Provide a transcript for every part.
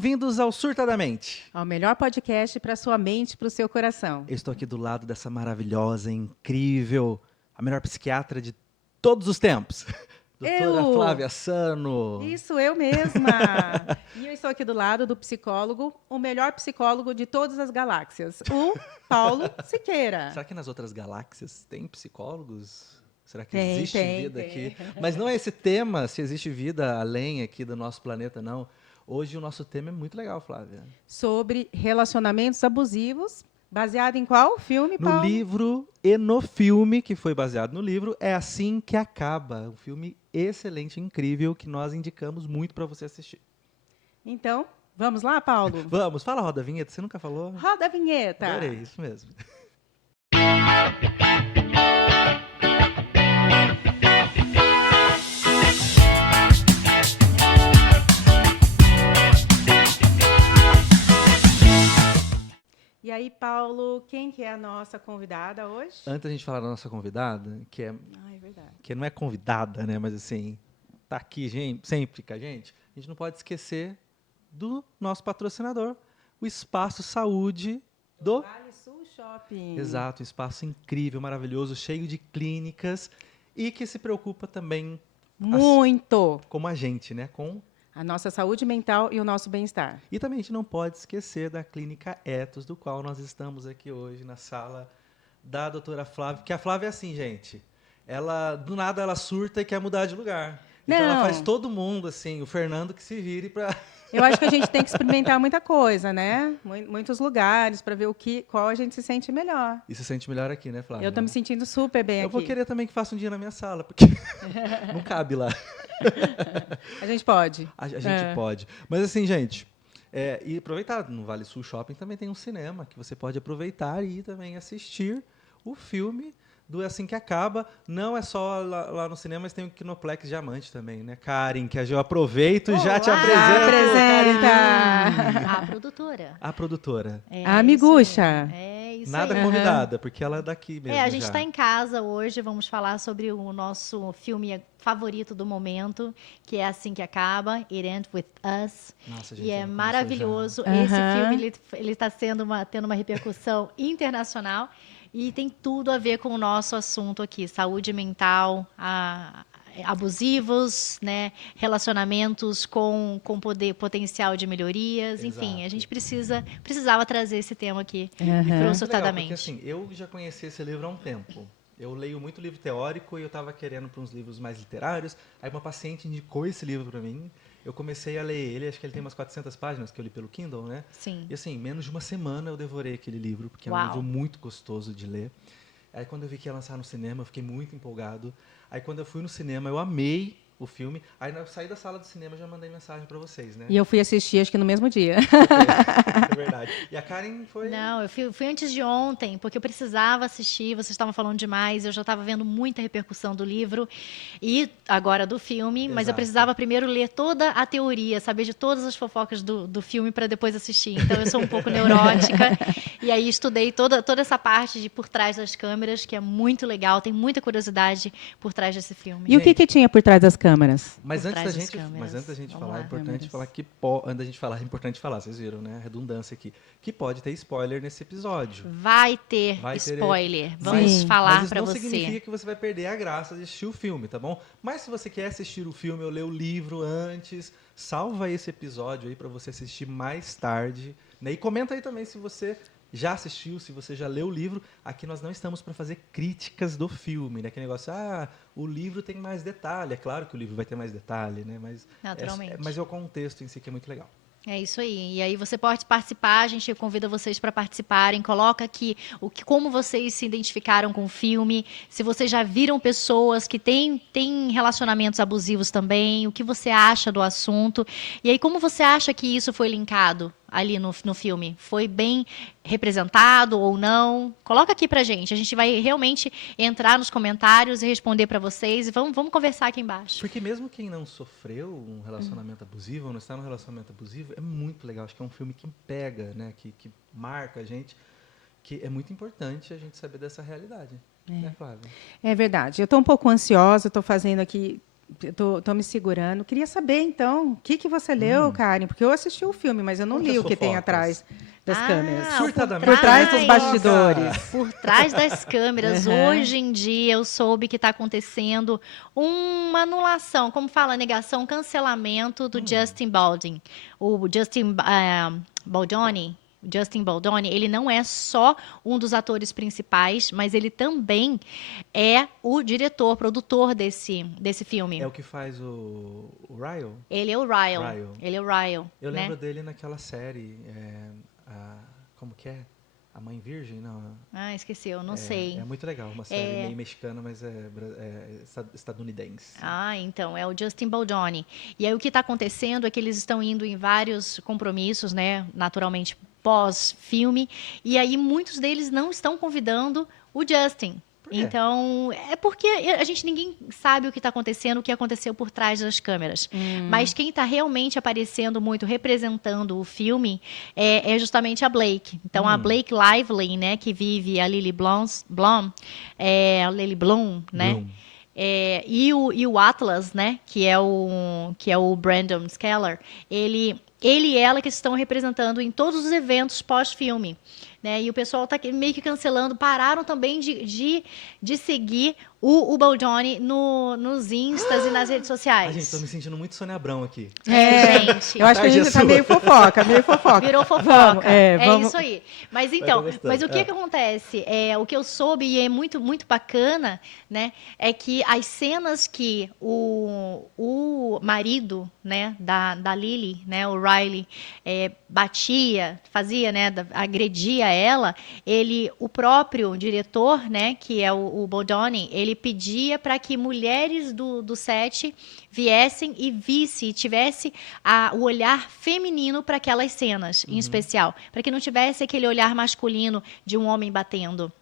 Bem-vindos ao Surtadamente. Ao melhor podcast para sua mente e para o seu coração. Eu estou aqui do lado dessa maravilhosa, incrível, a melhor psiquiatra de todos os tempos. Doutora Flávia Sano. Isso, eu mesma. E eu estou aqui do lado do psicólogo, o melhor psicólogo de todas as galáxias, o Paulo Siqueira. Será que nas outras galáxias tem psicólogos? Será que Tem, existe tem, vida tem. aqui? Mas não é esse tema, se existe vida além aqui do nosso planeta, não. Hoje o nosso tema é muito legal, Flávia. Sobre relacionamentos abusivos, baseado em qual filme, No Paulo? livro e no filme, que foi baseado no livro, É Assim que Acaba. Um filme excelente, incrível, que nós indicamos muito para você assistir. Então, vamos lá, Paulo? Vamos, fala a roda vinheta, você nunca falou? Roda a vinheta. Adorei, isso mesmo. E aí, Paulo, quem que é a nossa convidada hoje? Antes da gente falar da nossa convidada, que É verdade. não é convidada, né, mas assim, tá aqui sempre com a gente não pode esquecer do nosso patrocinador, o Espaço Saúde do... Vale Sul Shopping. Exato, um espaço incrível, maravilhoso, cheio de clínicas e que se preocupa também, Muito. como a gente, né, com... A nossa saúde mental e o nosso bem-estar. E também a gente não pode esquecer da Clínica Ethos, do qual nós estamos aqui hoje na sala da doutora Flávia. Porque a Flávia é assim, gente. Ela, do nada, ela surta e quer mudar de lugar. Então ela Não. faz todo mundo, assim, o Fernando que se vire para... Eu acho que a gente tem que experimentar muita coisa, né? Muitos lugares para ver qual a gente se sente melhor. E se sente melhor aqui, né, Flávia? Eu estou me sentindo super bem Eu aqui. vou querer também que faça um dia na minha sala, porque não cabe lá. A gente pode. A gente pode. Mas assim, gente, e aproveitar, no Vale Sul Shopping também tem um cinema que você pode aproveitar e ir também assistir o filme do É Assim que Acaba. Não é só lá no cinema, mas tem o Kinoplex Diamante também, né? Karen, que eu aproveito e já te Olá! apresento. Apresenta! A produtora. A produtora. É A amigucha. isso aí. É isso Nada aí. convidada, porque ela é daqui mesmo. A gente já. está em casa hoje, vamos falar sobre o nosso filme favorito do momento, que é Assim que Acaba, It Ends With Us. Nossa, gente, E é ela começou maravilhoso. já. Esse Aham. filme ele está tendo uma repercussão internacional e tem tudo a ver com o nosso assunto aqui, saúde mental, abusivos, né, relacionamentos com potencial de melhorias, enfim, Exato. a gente precisava trazer esse tema aqui E foi Aham. muito legal, surtadamente. porque assim, eu já conheci esse livro há um tempo. Eu leio muito livro teórico e eu estava querendo para uns livros mais literários. Aí uma paciente indicou esse livro para mim. Eu comecei a ler ele, acho que ele tem umas 400 páginas, que eu li pelo Kindle, né? Sim. E assim, menos de uma semana eu devorei aquele livro, porque é um Uau. livro muito gostoso de ler. Aí quando eu vi que ia lançar no cinema, eu fiquei muito empolgado. Aí quando eu fui no cinema, eu amei o filme. Aí eu saí da sala do cinema, já mandei mensagem para vocês, né? E eu fui assistir, acho que no mesmo dia. É verdade. E a Karen foi... Não, eu fui antes de ontem, porque eu precisava assistir, vocês estavam falando demais, eu já estava vendo muita repercussão do livro e agora do filme, mas eu Exato. precisava primeiro ler toda a teoria, saber de todas as fofocas do filme para depois assistir. Então eu sou um pouco neurótica e aí estudei toda essa parte de por trás das câmeras, que é muito legal, tem muita curiosidade por trás desse filme. E o que tinha por trás das câmeras? Mas Por antes, trás da das gente, câmeras. mas antes da gente Vamos falar, lá. é importante Câmeras. falar antes da gente falar, é importante falar, vocês viram, né? A redundância aqui. Que pode ter spoiler nesse episódio. Vai ter Vai ter- spoiler, Mas- vamos Sim. falar Mas isso para não você. significa que você vai perder a graça de assistir o filme, tá bom? Mas se você quer assistir o filme ou ler o livro antes, salva esse episódio aí para você assistir mais tarde, né? E comenta aí também se você já assistiu, se você já leu o livro. Aqui nós não estamos para fazer críticas do filme, né? Aquele negócio, o livro tem mais detalhe. É claro que o livro vai ter mais detalhe, né? Mas Naturalmente. mas é o contexto em si que é muito legal. É isso aí. E aí você pode participar, a gente convida vocês para participarem. Coloca aqui como vocês se identificaram com o filme, se vocês já viram pessoas que têm relacionamentos abusivos também, o que você acha do assunto. E aí, como você acha que isso foi linkado ali no filme? Foi bem representado ou não? Coloca aqui pra gente. A gente vai realmente entrar nos comentários e responder para vocês. E vamos conversar aqui embaixo. Porque mesmo quem não sofreu um relacionamento abusivo, ou não está num relacionamento abusivo, é muito legal. Acho que é um filme que pega, né? Que marca a gente. Que é muito importante a gente saber dessa realidade. Né, Flávia? É verdade. Eu estou um pouco ansiosa, estou fazendo aqui tô me segurando. Queria saber, então, o que você leu, Karen? Porque eu assisti o filme, mas eu não li o que tem atrás das câmeras. Surtadamente. Por trás dos bastidores. Por trás das câmeras. Uhum. Hoje em dia, eu soube que está acontecendo uma anulação, como fala, negação, cancelamento do Justin Baldwin. O Justin Baldoni, ele não é só um dos atores principais, mas ele também é o diretor, produtor desse filme. É o que faz o Ryle? Ele é o Ryle. Ryle. Ele é o Ryle, Eu né? lembro dele naquela série, como que é? A Mãe Virgem? Não. Ah, esqueci, eu não sei. É muito legal, uma série meio mexicana, mas é estadunidense. Ah, então, é o Justin Baldoni. E aí o que está acontecendo é que eles estão indo em vários compromissos, né? Naturalmente, pós-filme. E aí muitos deles não estão convidando o Justin. Por quê? Então, é porque ninguém sabe o que está acontecendo, o que aconteceu por trás das câmeras. Mas quem está realmente aparecendo muito, representando o filme, é justamente a Blake. Então, a Blake Lively, né, que vive a Lily Bloom, a Lily Bloom, né? Bloom. E o Atlas, né, que é o Brandon Skeller, ele e ela que estão representando em todos os eventos pós-filme. Né? E o pessoal está meio que cancelando, pararam também de seguir o Baldoni nos Instas e nas redes sociais. Ai, gente, tô me sentindo muito Sônia Abrão aqui. Gente. Eu acho que a gente tá meio fofoca. Virou fofoca. Vamos. Isso aí. Mas então, o que acontece? O que eu soube, e é muito, muito bacana, né? É que as cenas que o marido, né, da Lily, né, o Riley, batia, fazia, né, agredia ela, o próprio diretor, né, que é o Baldoni, ele pedia para que mulheres do set viessem e tivesse o olhar feminino para aquelas cenas, em especial, para que não tivesse aquele olhar masculino de um homem batendo.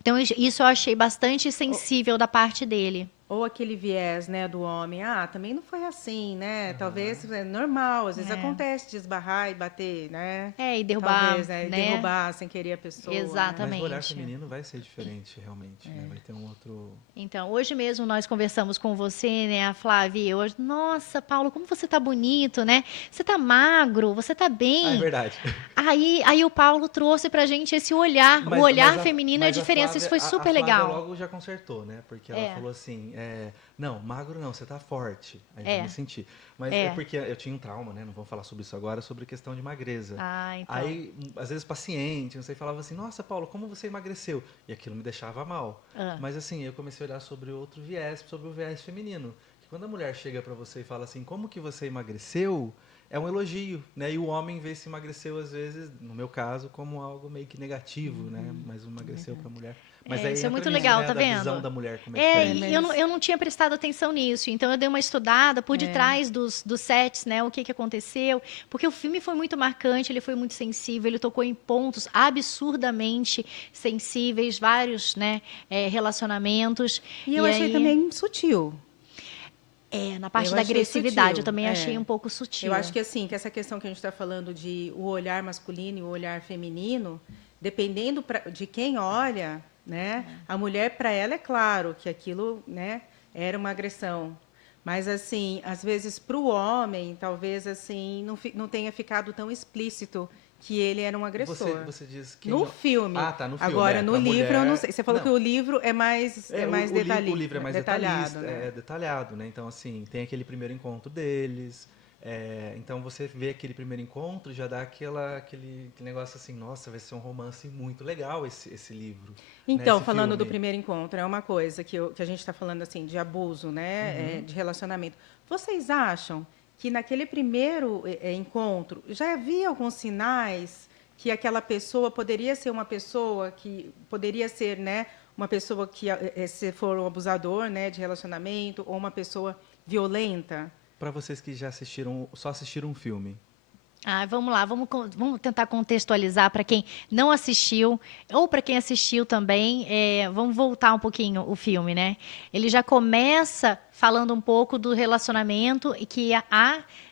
Então, isso eu achei bastante sensível da parte dele. Ou aquele viés, né, do homem. Também não foi assim, né? Talvez é normal, às vezes acontece de esbarrar e bater, né? E derrubar, talvez, né? Derrubar sem querer a pessoa. Exatamente. Mas o olhar feminino vai ser diferente, realmente, né? Vai ter um outro... Então, hoje mesmo nós conversamos com você, né, a Flávia, e hoje, nossa, Paulo, como você tá bonito, né? Você tá magro, você tá bem. É verdade. Aí o Paulo trouxe pra gente esse olhar, o olhar feminino e a diferença, isso foi super legal. A logo já consertou, né? Porque ela falou assim, não, magro não, você tá forte. Aí eu me senti. Mas é porque eu tinha um trauma, né? Não vamos falar sobre isso agora, sobre questão de magreza. Então. Aí, às vezes, paciente, não sei, falava assim, nossa, Paulo, como você emagreceu? E aquilo me deixava mal. Mas assim, eu comecei a olhar sobre outro viés, sobre o viés feminino. Que quando a mulher chega pra você e fala assim, como que você emagreceu? É um elogio, né? E o homem vê se emagreceu, às vezes, no meu caso, como algo meio que negativo, né? Mas emagreceu pra mulher. Mas aí isso é muito nisso, legal, né, tá da vendo? visão da mulher, como é diferente. E eu não tinha prestado atenção nisso, então eu dei uma estudada por detrás dos sets, né, o que aconteceu, porque o filme foi muito marcante, ele foi muito sensível, ele tocou em pontos absurdamente sensíveis, vários, né, relacionamentos. E eu achei também sutil. Na parte da agressividade, eu também achei um pouco sutil. Eu acho que assim, que essa questão que a gente está falando de o olhar masculino e o olhar feminino, dependendo de quem olha, né? A mulher, para ela, é claro que aquilo, né, era uma agressão. Mas, assim, às vezes, para o homem, talvez assim não tenha ficado tão explícito que ele era um agressor. Você diz que... No filme. Tá, no filme. Agora, no livro, mulher... eu não sei. Você falou que o livro é mais detalhado. O livro é mais detalhado, né? É detalhado, né? Então, assim, tem aquele primeiro encontro deles... então você vê aquele primeiro encontro, já dá aquele negócio assim, nossa, vai ser um romance muito legal esse livro. Então, né, falando filme. do primeiro encontro, é uma coisa que a gente está falando assim de abuso, né, de relacionamento. Vocês acham que naquele primeiro encontro já havia alguns sinais que aquela pessoa poderia ser uma pessoa que poderia ser, né, uma pessoa que se for um abusador, né, de relacionamento, ou uma pessoa violenta? Para vocês que já só assistiram um filme. Vamos lá, vamos tentar contextualizar para quem não assistiu, ou para quem assistiu também, vamos voltar um pouquinho o filme, né? Ele já começa falando um pouco do relacionamento e que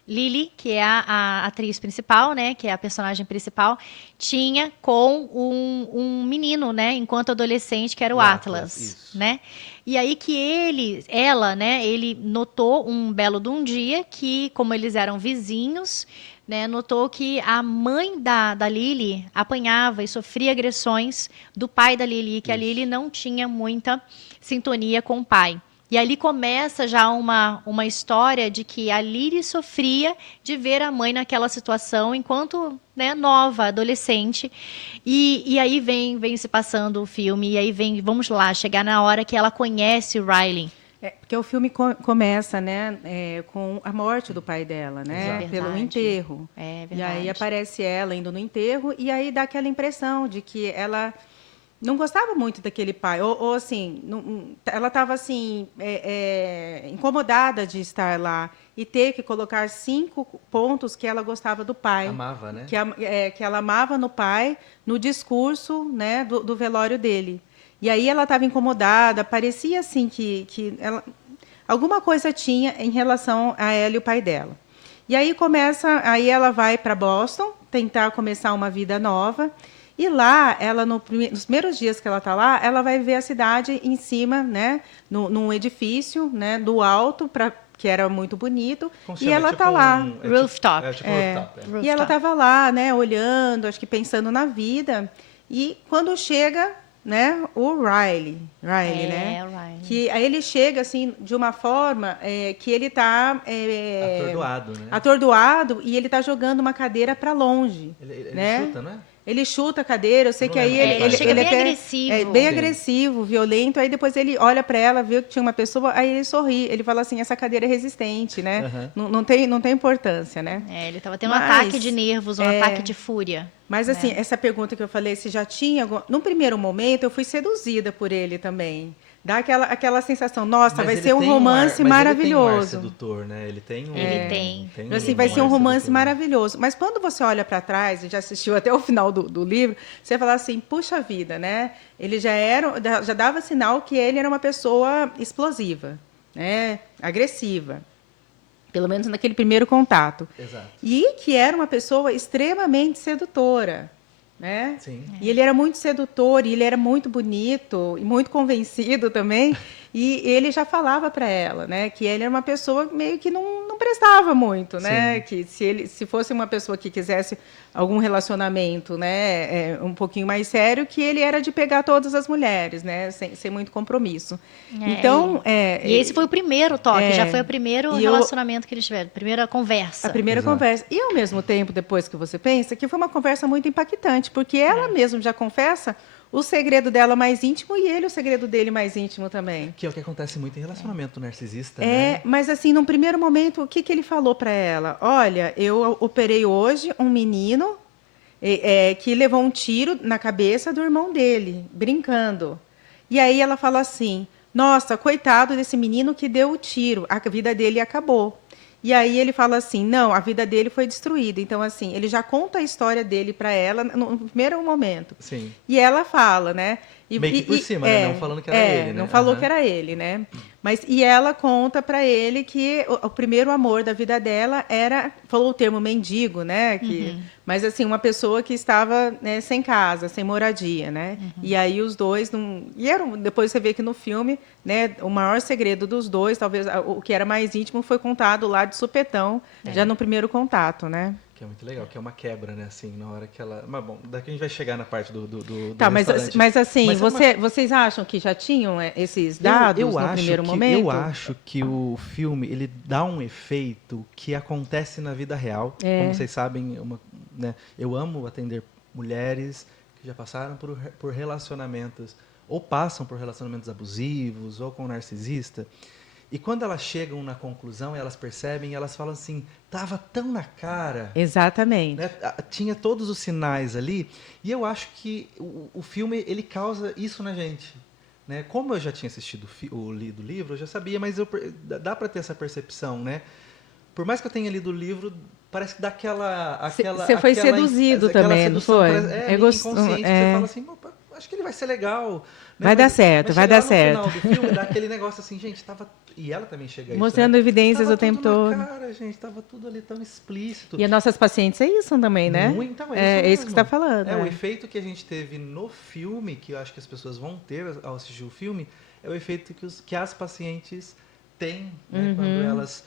Lily, que é a atriz principal, né, que é a personagem principal, tinha com um menino, né, enquanto adolescente, que era o Atlas, isso. né? E aí que ela, né, ele notou um belo de um dia que, como eles eram vizinhos, né, notou que a mãe da Lily apanhava e sofria agressões do pai da Lily, que a Lily não tinha muita sintonia com o pai. E ali começa já uma história de que a Lily sofria de ver a mãe naquela situação enquanto, né, nova, adolescente. E aí vem se passando o filme, e aí vamos lá, chegar na hora que ela conhece o Riley. Porque o filme começa, né, com a morte do pai dela, né, Exato. pelo Verdade. enterro. É E verdade. aí aparece ela indo no enterro, e aí dá aquela impressão de que ela não gostava muito daquele pai, ou assim, ela estava assim incomodada de estar lá e ter que colocar 5 pontos que ela gostava do pai, Amava, né? que ela amava no pai, no discurso, né, do velório dele. E aí ela estava incomodada, parecia assim que ela, alguma coisa tinha em relação a ela e o pai dela. E aí ela vai para Boston tentar começar uma vida nova. E lá, ela nos primeiros dias que ela está lá, ela vai ver a cidade em cima, né, num edifício, né, do alto, que era muito bonito. Como E chama? ela está Tipo lá. Rooftop. Rooftop. E ela estava lá, né, olhando, acho que pensando na vida. E quando chega, né, o Riley, né? O Riley. Que aí ele chega assim de uma forma que ele está Atordoado, né? atordoado, e ele está jogando uma cadeira para longe. Ele né? chuta, né? Ele chuta a cadeira, eu sei Não que aí lembro. Ele chega bem até agressivo. bem Sim. agressivo, violento. Aí depois ele olha para ela, vê que tinha uma pessoa, aí ele sorri. Ele fala assim: essa cadeira é resistente, né? Aham. Não tem importância, né? Ele estava tendo um Mas, ataque de nervos, um ataque de fúria. Mas assim, essa pergunta que eu falei, se já tinha. Num primeiro momento, eu fui seduzida por ele também. Dá aquela sensação, nossa, Mas vai ele ser um tem romance mas maravilhoso. Ele tem um ar sedutor, né? Ele tem um. Ele tem. Assim, vai ser um ar romance sedutor. maravilhoso. Mas quando você olha para trás, e já assistiu até o final do livro, você fala assim, puxa vida, né? Ele já dava sinal que ele era uma pessoa explosiva, né? Agressiva. Pelo menos naquele primeiro contato. Exato. E que era uma pessoa extremamente sedutora. Né? Sim. E ele era muito sedutor, e ele era muito bonito, e muito convencido também. E ele já falava para ela, né, que ele era uma pessoa meio que não prestava muito, né? Sim. Que se fosse uma pessoa que quisesse algum relacionamento, né, um pouquinho mais sério, que ele era de pegar todas as mulheres, né, sem muito compromisso. Então, e esse foi o primeiro toque, já foi o primeiro relacionamento que eles tiveram, a primeira conversa. A primeira Exato. conversa. E, ao mesmo tempo, depois que você pensa, que foi uma conversa muito impactante, porque ela mesma já confessa o segredo dela mais íntimo e ele o segredo dele mais íntimo também. Que é o que acontece muito em relacionamento narcisista, né? Mas assim, num primeiro momento, o que ele falou para ela? Olha, eu operei hoje um menino que levou um tiro na cabeça do irmão dele, brincando. E aí ela fala assim, nossa, coitado desse menino que deu o tiro, a vida dele acabou. E aí ele fala assim, não, a vida dele foi destruída. Então, assim, ele já conta a história dele para ela no primeiro momento. Sim. E ela fala, né? Meio que por cima, né? Não falando que era ele, né? Não falou que era ele, né? E ela conta para ele que o primeiro amor da vida dela falou o termo mendigo, né? Mas assim, uma pessoa que estava, né, sem casa, sem moradia, né? E aí os dois não. Depois você vê que no filme, né, o maior segredo dos dois, talvez o que era mais íntimo, foi contado lá de supetão, já no primeiro contato, né? Que é muito legal, que é uma quebra, né? Assim, na hora que ela. Mas bom, daqui a gente vai chegar na parte do Tá, restaurante. mas assim, Mas vocês acham que já tinham esses dados no primeiro momento? Eu acho que o filme ele dá um efeito que acontece na vida real. Como vocês sabem, né, eu amo atender mulheres que já passaram por relacionamentos, ou passam por relacionamentos abusivos, ou com narcisista. E quando elas chegam na conclusão, elas percebem, elas falam assim, tava tão na cara. Exatamente. Né? Tinha todos os sinais ali. E eu acho que o filme ele causa isso na gente. Né? Como eu já tinha assistido lido o livro, eu já sabia, mas dá para ter essa percepção. Né? Por mais que eu tenha lido o livro, parece que dá aquela Você foi seduzido também, não foi? Inconsciente, que você fala assim, acho que ele vai ser legal. Né? Vai dar certo, mas vai dar chegar certo. no final do filme, dá aquele negócio assim, gente, tava... E ela também chega a isso, Mostrando né? evidências Tava o tempo tudo todo. na cara, gente, tava tudo ali tão explícito. E as nossas pacientes é isso também, né? Então, É isso mesmo. que você está falando. O efeito que a gente teve no filme, que eu acho que as pessoas vão ter ao assistir o filme, é o efeito que as pacientes têm, né? Quando elas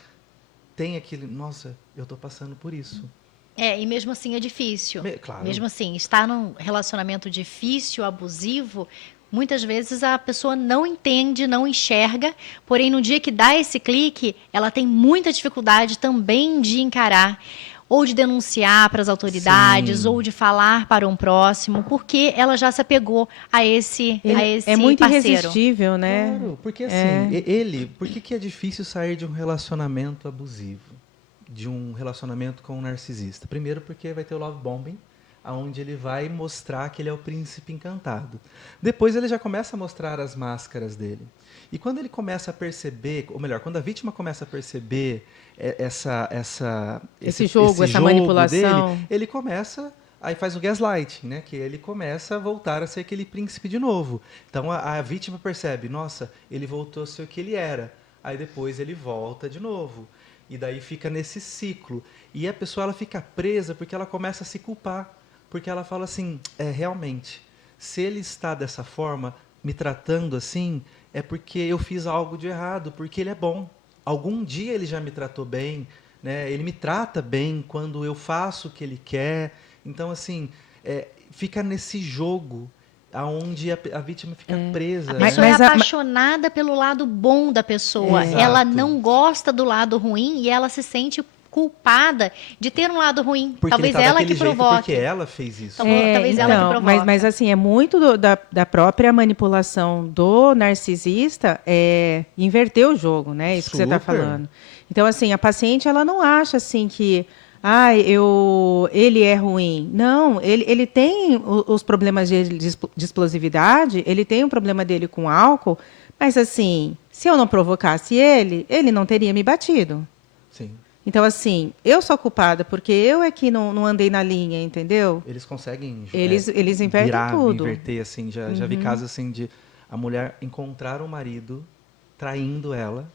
têm aquele, nossa, eu estou passando por isso. E mesmo assim é difícil. Claro. Mesmo assim, estar num relacionamento difícil, abusivo, muitas vezes a pessoa não entende, não enxerga, porém no dia que dá esse clique, ela tem muita dificuldade também de encarar, ou de denunciar para as autoridades, Sim. ou de falar para um próximo, porque ela já se apegou a esse É muito parceiro. irresistível, né? Claro, porque assim, por que é difícil sair de um relacionamento abusivo? De um relacionamento com um narcisista? Primeiro porque vai ter o love bombing, onde ele vai mostrar que ele é o príncipe encantado. Depois ele já começa a mostrar as máscaras dele. E quando ele começa a perceber, ou melhor, quando a vítima começa a perceber esse jogo, essa manipulação dele, ele começa, aí faz o gaslighting, né? Que ele começa a voltar a ser aquele príncipe de novo. Então a vítima percebe, nossa, ele voltou a ser o que ele era. Aí depois ele volta de novo. E daí fica nesse ciclo. E a pessoa ela fica presa porque ela começa a se culpar. Porque ela fala assim, realmente, se ele está dessa forma, me tratando assim, é porque eu fiz algo de errado, porque ele é bom. Algum dia ele já me tratou bem, né? Ele me trata bem quando eu faço o que ele quer. Então, assim, fica nesse jogo onde a vítima fica presa. A pessoa Mas é apaixonada pelo lado bom da pessoa. Ela Exato. não gosta do lado ruim e ela se sente culpada de ter um lado ruim. Porque Talvez ele tá ela daquele que jeito provoque. porque ela fez isso. Talvez ela que provoque. Mas assim, é muito da própria manipulação do narcisista inverter o jogo, né? Isso que você está Super. falando. Então, assim, a paciente, ela não acha assim que ele é ruim. Não, ele tem os problemas de explosividade, ele tem um problema dele com álcool, mas assim, se eu não provocasse ele não teria me batido. Sim. Então, assim, eu sou culpada porque eu é que não andei na linha, entendeu? Eles conseguem Eles invertem tudo. inverter, assim. Já vi casos assim de a mulher encontrar o marido traindo ela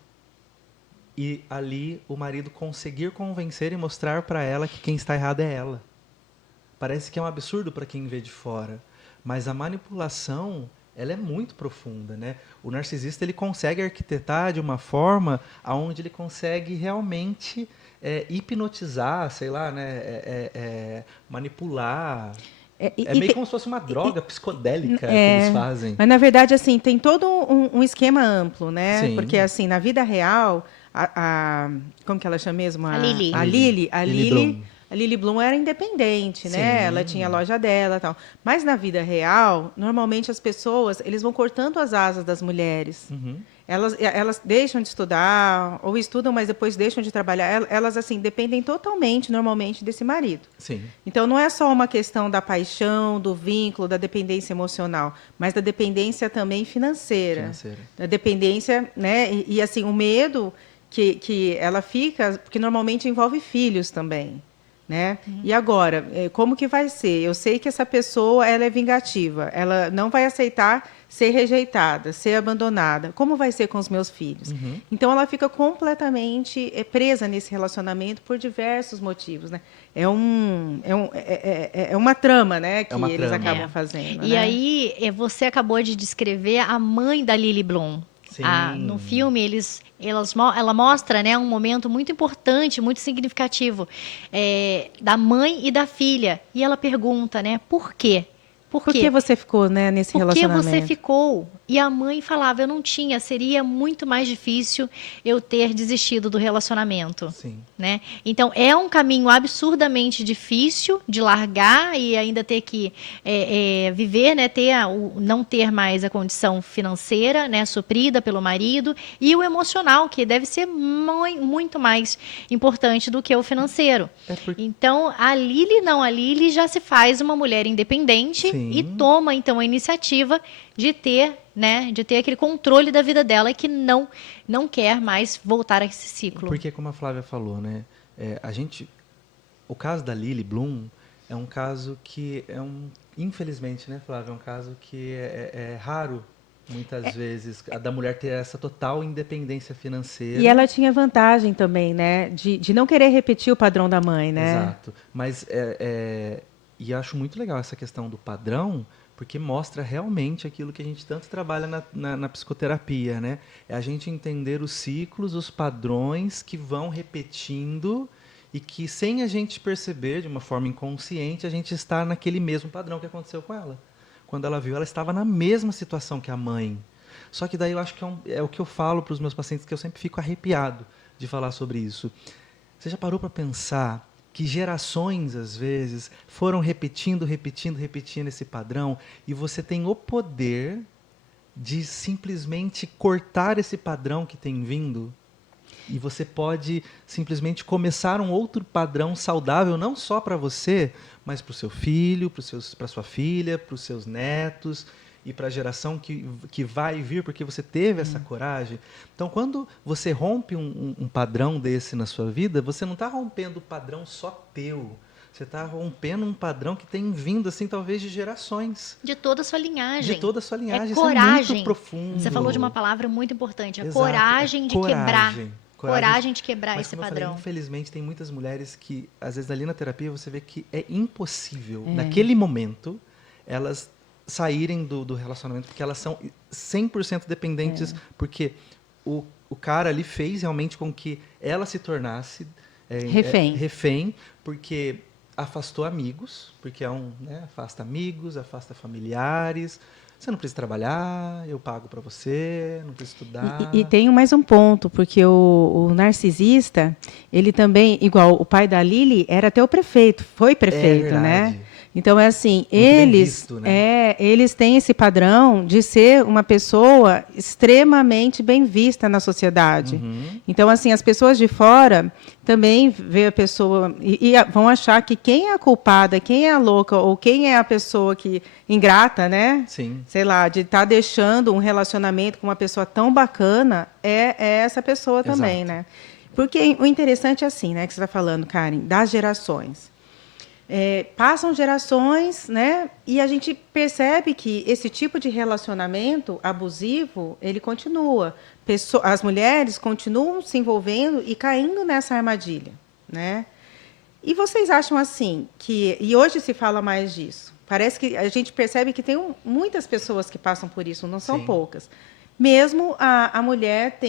e ali o marido conseguir convencer e mostrar para ela que quem está errado é ela. Parece que é um absurdo para quem vê de fora, mas a manipulação ela é muito profunda, né? O narcisista ele consegue arquitetar de uma forma aonde ele consegue realmente hipnotizar, sei lá, né? Manipular. Meio como se fosse uma droga psicodélica que eles fazem. Mas, na verdade, assim, tem todo um esquema amplo, né? Sim. Porque, assim, na vida real, como que ela chama mesmo? A Lili. A Lili Bloom era independente, né? Sim. Ela tinha a loja dela e tal. Mas, na vida real, normalmente as pessoas, eles vão cortando as asas das mulheres. Uhum. Elas deixam de estudar, ou estudam, mas depois deixam de trabalhar. Elas, assim, dependem totalmente, normalmente, desse marido. Sim. Então, não é só uma questão da paixão, do vínculo, da dependência emocional, mas da dependência também financeira. Da dependência, né? E assim, o medo que ela fica, porque normalmente envolve filhos também. Né? E agora, como que vai ser? Eu sei que essa pessoa ela é vingativa, ela não vai aceitar ser rejeitada, ser abandonada. Como vai ser com os meus filhos? Uhum. Então, ela fica completamente presa nesse relacionamento por diversos motivos. Né? É uma trama, né, que eles acabam fazendo. E né? aí, você acabou de descrever a mãe da Lili Bloom. Sim. No filme, ela mostra, né, um momento muito importante, muito significativo da mãe e da filha. E ela pergunta, né, por quê? Por que você ficou, né, nesse relacionamento? Por que você ficou? E a mãe falava, eu não tinha, seria muito mais difícil eu ter desistido do relacionamento. Sim. Né? Então, é um caminho absurdamente difícil de largar e ainda ter que viver, né? Não ter mais a condição financeira, né? Suprida pelo marido, e o emocional, que deve ser muito mais importante do que o financeiro. Então, a Lili já se faz uma mulher independente. Sim. E toma, então, a iniciativa de ter aquele controle da vida dela e que não quer mais voltar a esse ciclo. Porque, como a Flávia falou, né, o caso da Lili Bloom é um caso que infelizmente, né, Flávia, é um caso que é raro, muitas vezes, a da mulher ter essa total independência financeira. E ela tinha vantagem também, né, de não querer repetir o padrão da mãe, né? Exato. Mas, e acho muito legal essa questão do padrão, porque mostra realmente aquilo que a gente tanto trabalha na psicoterapia, né? É a gente entender os ciclos, os padrões que vão repetindo e que, sem a gente perceber, de uma forma inconsciente, a gente está naquele mesmo padrão que aconteceu com ela. Quando ela viu, ela estava na mesma situação que a mãe. Só que daí eu acho que é o que eu falo para os meus pacientes, que eu sempre fico arrepiado de falar sobre isso. Você já parou para pensar que gerações, às vezes, foram repetindo esse padrão, e você tem o poder de simplesmente cortar esse padrão que tem vindo? E você pode simplesmente começar um outro padrão saudável, não só para você, mas para o seu filho, para sua filha, para os seus netos e para a geração que vai vir, porque você teve essa coragem. Então, quando você rompe um padrão desse na sua vida, você não está rompendo o padrão só teu. Você está rompendo um padrão que tem vindo, assim, talvez de gerações. De toda a sua linhagem. De toda a sua linhagem. É coragem. Isso é muito profundo. Você falou de uma palavra muito importante. A Exato, coragem de quebrar. Coragem de quebrar mas, esse como padrão. Eu falei, infelizmente, tem muitas mulheres que, às vezes, ali na terapia, você vê que é impossível, naquele momento, elas saírem do relacionamento, porque elas são 100% dependentes, porque o cara ali fez realmente com que ela se tornasse refém, porque afastou amigos, porque afasta amigos, afasta familiares. Você não precisa trabalhar, eu pago para você, não precisa estudar. E tem mais um ponto, porque o narcisista, ele também, igual o pai da Lili, era até o prefeito, foi prefeito, né? Então, é assim, eles têm esse padrão de ser uma pessoa extremamente bem vista na sociedade. Uhum. Então, assim, as pessoas de fora também vê a pessoa e vão achar que quem é a culpada, quem é a louca, ou quem é a pessoa que ingrata, né? Sim. Sei lá, de estar deixando um relacionamento com uma pessoa tão bacana, é essa pessoa também, né? Porque o interessante é assim, né, que você está falando, Karen, das gerações. Passam gerações, né? E a gente percebe que esse tipo de relacionamento abusivo, ele continua. As mulheres continuam se envolvendo e caindo nessa armadilha, né? E vocês acham assim e hoje se fala mais disso? Parece que a gente percebe que tem muitas pessoas que passam por isso, não são poucas. Mesmo a mulher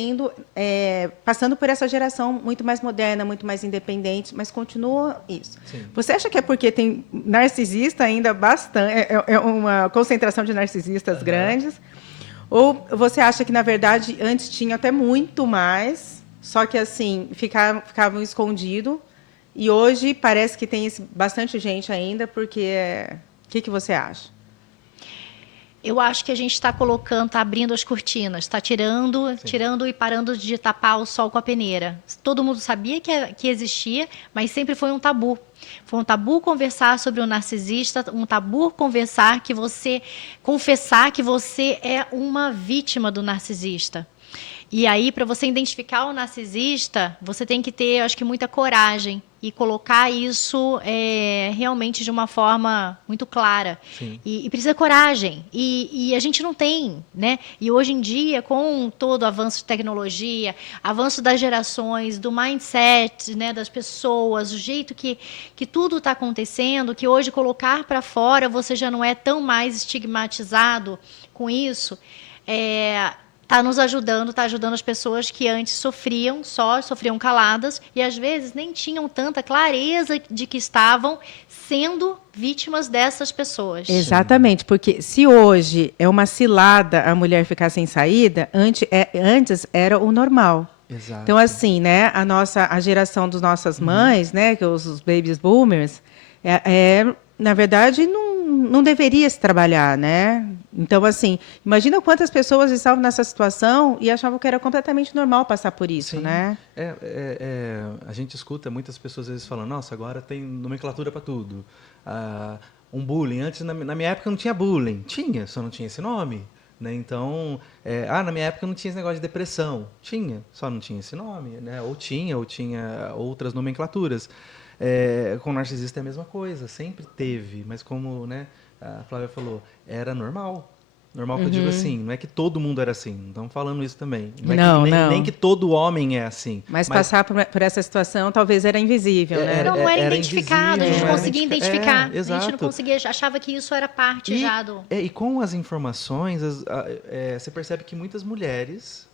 passando por essa geração muito mais moderna, muito mais independente, mas continua isso. Sim. Você acha que é porque tem narcisista ainda bastante, é uma concentração de narcisistas grandes? Ou você acha que, na verdade, antes tinha até muito mais, só que assim ficavam escondidos, e hoje parece que tem bastante gente ainda, porque... O que você acha? Eu acho que a gente está abrindo as cortinas, está tirando e parando de tapar o sol com a peneira. Todo mundo sabia que existia, mas sempre foi um tabu. Foi um tabu conversar sobre o narcisista, um tabu confessar que você é uma vítima do narcisista. E aí, para você identificar o narcisista, você tem que ter, acho que, muita coragem e colocar isso realmente de uma forma muito clara. E precisa coragem. E a gente não tem, né? E hoje em dia, com todo o avanço de tecnologia, avanço das gerações, do mindset, né, das pessoas, o jeito que tudo está acontecendo, que hoje colocar para fora você já não é tão mais estigmatizado com isso, está ajudando as pessoas que antes sofriam caladas e às vezes nem tinham tanta clareza de que estavam sendo vítimas dessas pessoas. Exatamente, porque se hoje é uma cilada a mulher ficar sem saída, antes era o normal. Exato. Então, assim, né, a geração das nossas mães, né, que os baby boomers, na verdade, não deveria se trabalhar, né? Então, assim, imagina quantas pessoas estavam nessa situação e achavam que era completamente normal passar por isso, Sim. né? A gente escuta muitas pessoas às vezes falando, nossa, agora tem nomenclatura para tudo. Um bullying. Antes, na minha época, não tinha bullying. Tinha, só não tinha esse nome. Né? Então, na minha época não tinha esse negócio de depressão. Tinha, só não tinha esse nome. Né? Ou tinha outras nomenclaturas. Com o narcisista é a mesma coisa, sempre teve, mas como, né, a Flávia falou, era normal. Normal que eu digo assim, não é que todo mundo era assim, não estamos falando isso também. Não é nem que todo homem é assim. Mas passar por essa situação talvez era invisível, né? Não era identificado, a gente não conseguia identificar. A exato. gente não conseguia, achava que isso era parte já do... E com as informações, você percebe que muitas mulheres,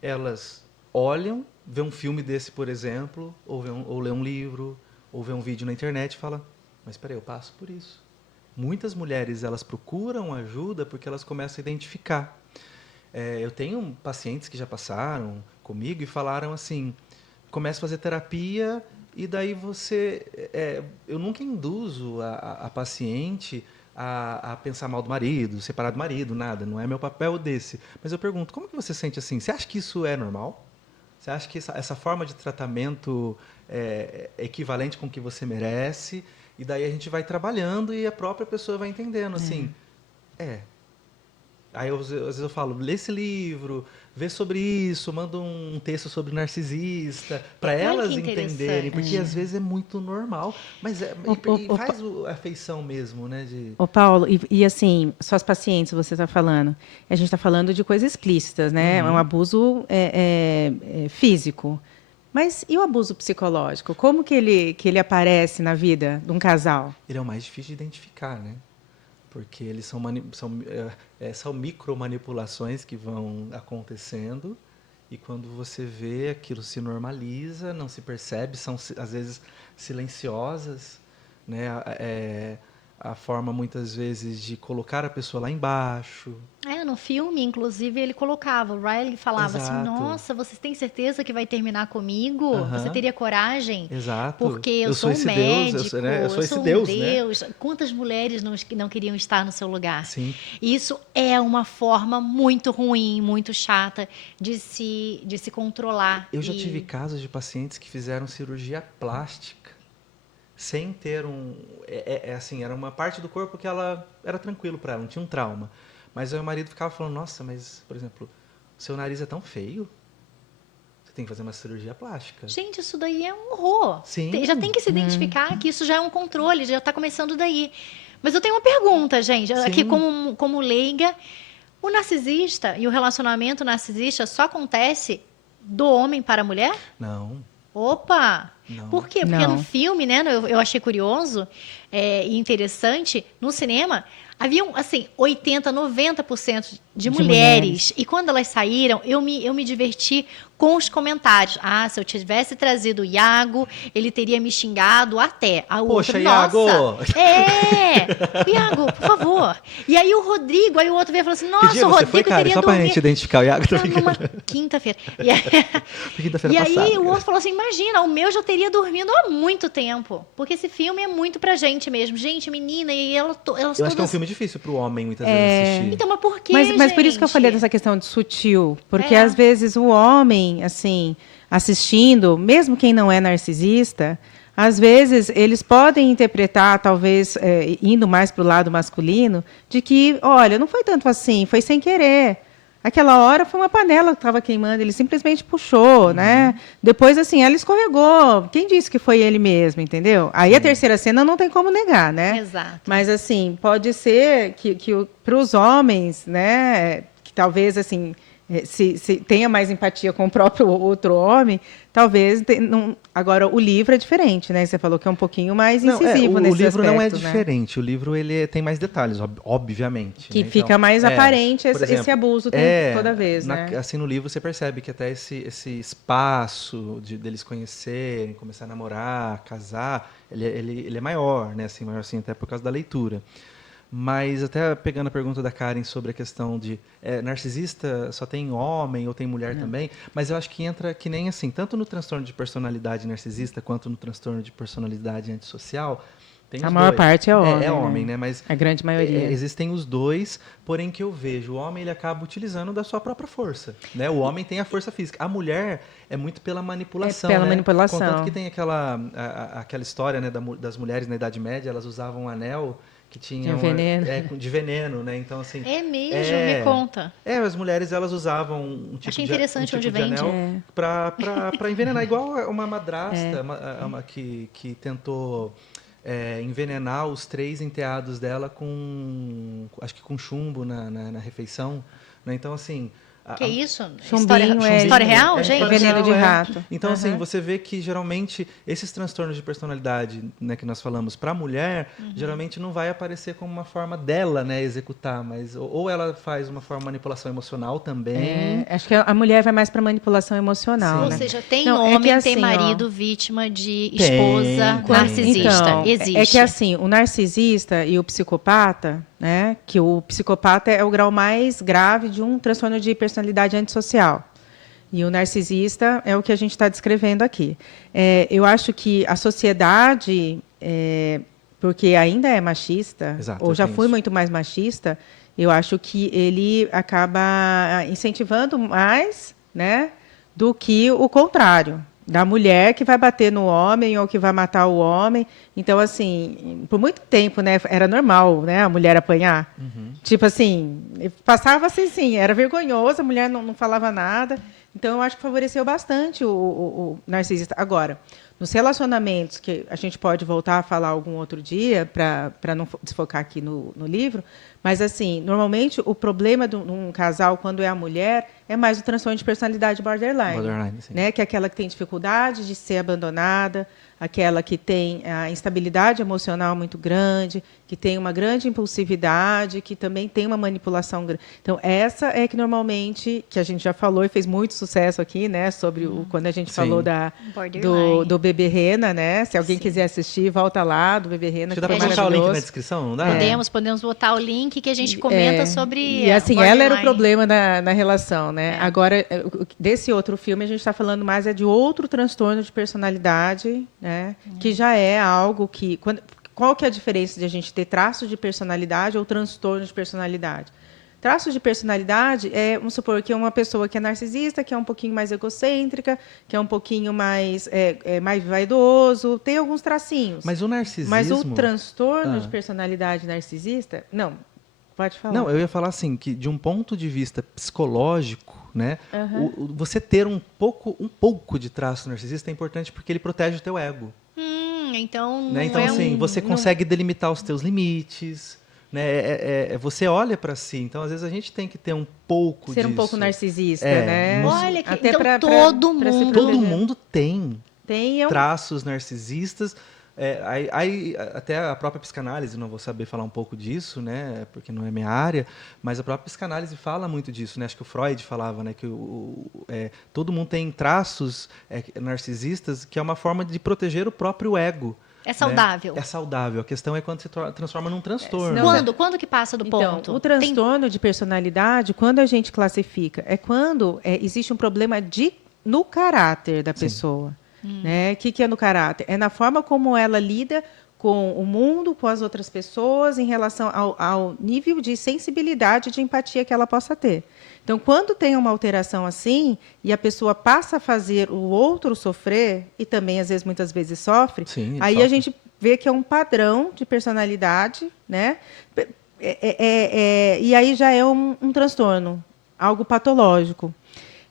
elas olham, vê um filme desse, por exemplo, ou lê um livro, ou vê um vídeo na internet e fala, mas espera aí, eu passo por isso. Muitas mulheres, elas procuram ajuda porque elas começam a identificar. Eu tenho pacientes que já passaram comigo e falaram assim, começa a fazer terapia e daí eu nunca induzo a paciente a pensar mal do marido, separar do marido, nada, não é meu papel desse. Mas eu pergunto, como que você sente assim? Você acha que isso é normal? Você acha que essa forma de tratamento é equivalente com o que você merece? E daí a gente vai trabalhando e a própria pessoa vai entendendo, assim, Aí, às vezes eu falo, lê esse livro, vê sobre isso, manda um texto sobre narcisista, para elas entenderem, porque às vezes é muito normal, mas faz a afeição mesmo, né? Ô, Paulo, e assim, suas pacientes, você está falando, a gente está falando de coisas explícitas, né? É um abuso físico. Mas e o abuso psicológico? Como que ele aparece na vida de um casal? Ele é o mais difícil de identificar, né? Porque eles são micromanipulações que vão acontecendo e quando você vê, aquilo se normaliza, não se percebe, são às vezes silenciosas, né? A forma, muitas vezes, de colocar a pessoa lá embaixo. No filme, inclusive, ele colocava, o Riley falava assim, nossa, você tem certeza que vai terminar comigo? Você teria coragem? Exato. Porque eu sou um médico, eu sou esse Deus. Né? Quantas mulheres não queriam estar no seu lugar? Sim. Isso é uma forma muito ruim, muito chata de se controlar. Eu já tive casos de pacientes que fizeram cirurgia plástica sem ter assim, era uma parte do corpo que ela era tranquilo para ela, não tinha um trauma. Mas aí o marido ficava falando, nossa, mas, por exemplo, seu nariz é tão feio, você tem que fazer uma cirurgia plástica. Gente, isso daí é um horror. Sim. Já tem que se identificar que isso já é um controle, já está começando daí. Mas eu tenho uma pergunta, gente, aqui como leiga, o narcisista e o relacionamento narcisista só acontece do homem para a mulher? Não. Opa! Não. Por quê? Porque no filme, né, eu achei curioso e interessante, no cinema, haviam, assim, 80%, 90% de mulheres. E quando elas saíram, eu me diverti com os comentários. Se eu tivesse trazido o Iago, ele teria me xingado até. Poxa, Iago! Iago, por favor. E aí o Rodrigo, aí o outro veio e falou assim, nossa, o Rodrigo foi, cara? teria Só pra gente identificar o Iago. Numa quinta-feira. Quinta-feira passada. Aí o outro falou assim, imagina, o meu já teria dormido há muito tempo. Porque esse filme é muito pra gente mesmo. Gente, menina, e elas todas... Eu acho que é um filme difícil pro homem, muitas vezes, assistir. Então, mas por quê, mas por isso que eu falei dessa questão de sutil. Porque, às vezes, o homem, assim, assistindo, mesmo quem não é narcisista, às vezes, eles podem interpretar, talvez, indo mais para o lado masculino, de que, olha, não foi tanto assim, foi sem querer. Aquela hora foi uma panela que estava queimando, ele simplesmente puxou, né? Depois, assim, ela escorregou. Quem disse que foi ele mesmo, entendeu? Aí a terceira cena não tem como negar, né? Exato. Mas, assim, pode ser que para os homens, né, que talvez, assim, se tenha mais empatia com o próprio outro homem, talvez... Agora, o livro é diferente, né? Você falou que é um pouquinho mais incisivo nesse aspecto. O livro não é né? diferente. O livro ele tem mais detalhes, obviamente. Que né? fica então, mais aparente exemplo, esse abuso toda vez, né? Assim, no livro você percebe que até esse espaço deles conhecerem, começar a namorar, casar, ele é maior, né? Assim, maior assim, até por causa da leitura. Mas até pegando a pergunta da Karen sobre a questão de narcisista só tem homem ou tem mulher também, mas eu acho que entra que nem assim, tanto no transtorno de personalidade narcisista quanto no transtorno de personalidade antissocial, tem a maior parte é homem. É homem, né? Mas a grande maioria. Existem os dois, porém que eu vejo, o homem ele acaba utilizando da sua própria força, né? O homem tem a força física, a mulher é muito pela manipulação, pela né? manipulação. Contanto que tem aquela história, né, das mulheres na Idade Média, elas usavam um anel que tinham de veneno, né? Então assim. É mesmo, me conta. As mulheres elas usavam um tipo Achei interessante de, um tipo onde de vende. anel para envenenar, igual uma madrasta que tentou envenenar os 3 enteados dela acho que com chumbo na refeição, né? Então assim. Que isso? Chumbinho, história real, gente? Veneno de rato. Então, assim, você vê que geralmente esses transtornos de personalidade, né, que nós falamos para a mulher, geralmente não vai aparecer como uma forma dela, né, executar, mas ou ela faz uma forma de manipulação emocional também. Acho que a mulher vai mais para manipulação emocional. Ou né? seja, tem homem, assim, tem marido vítima de esposa narcisista. Então, existe. É que assim, o narcisista e o psicopata, né, que o psicopata é o grau mais grave de um transtorno de personalidade antissocial. E o narcisista é o que a gente está descrevendo aqui. Eu acho que a sociedade, porque ainda é machista, Exato, ou já foi muito mais machista, eu acho que ele acaba incentivando mais, né, do que o contrário. Da mulher que vai bater no homem ou que vai matar o homem. Então, assim, por muito tempo, né, era normal, né, a mulher apanhar. Tipo assim, passava assim, era vergonhoso, a mulher não falava nada. Então, eu acho que favoreceu bastante o narcisista. Agora, nos relacionamentos, que a gente pode voltar a falar algum outro dia, para não desfocar aqui no livro, mas, assim, normalmente, o problema de um casal, quando é a mulher, é mais o transtorno de personalidade borderline. Sim. Né? Que é aquela que tem dificuldade de ser abandonada, aquela que tem a instabilidade emocional muito grande, que tem uma grande impulsividade, que também tem uma manipulação grande. Então, essa é que normalmente, que a gente já falou e fez muito sucesso aqui, né, sobre quando a gente falou do Bebê Rena, né? Se alguém quiser assistir, volta lá, do Bebê Rena. Você dá para colocar o link na descrição, não dá? Podemos botar o link que a gente comenta sobre. E assim, ela era o problema na relação, né? Agora, desse outro filme, a gente está falando mais de outro transtorno de personalidade, né? Que já é algo que. Qual que é a diferença de a gente ter traços de personalidade ou transtorno de personalidade? Traços de personalidade vamos supor que é uma pessoa que é narcisista, que é um pouquinho mais egocêntrica, que é um pouquinho mais, mais vaidoso, tem alguns tracinhos. Mas o narcisismo... Mas o transtorno de personalidade narcisista... Não, pode falar. Não, eu ia falar assim, que de um ponto de vista psicológico, né, você ter um pouco de traço narcisista é importante porque ele protege o teu ego. Então, né? Então assim, você consegue delimitar os teus limites, né? Você olha para si. Então, às vezes, a gente tem que ter um pouco ser disso. um pouco narcisista, né? Olha, que até então todo mundo tem traços narcisistas. Até a própria psicanálise, não vou saber falar um pouco disso, né, porque não é minha área, mas a própria psicanálise fala muito disso, né? Acho que o Freud falava, né, que todo mundo tem traços narcisistas, que é uma forma de proteger o próprio ego. É saudável. Né? É saudável. A questão é quando se transforma num transtorno. Quando que passa do ponto? Então, o transtorno de personalidade, quando a gente classifica, é quando existe um problema no caráter da pessoa. Né? O que é no caráter? É na forma como ela lida com o mundo, com as outras pessoas, em relação ao nível de sensibilidade, de empatia que ela possa ter. Então, quando tem uma alteração assim, e a pessoa passa a fazer o outro sofrer, e também, às vezes, muitas vezes sofre, aí a gente vê que é um padrão de personalidade, né? E aí já é um transtorno, algo patológico.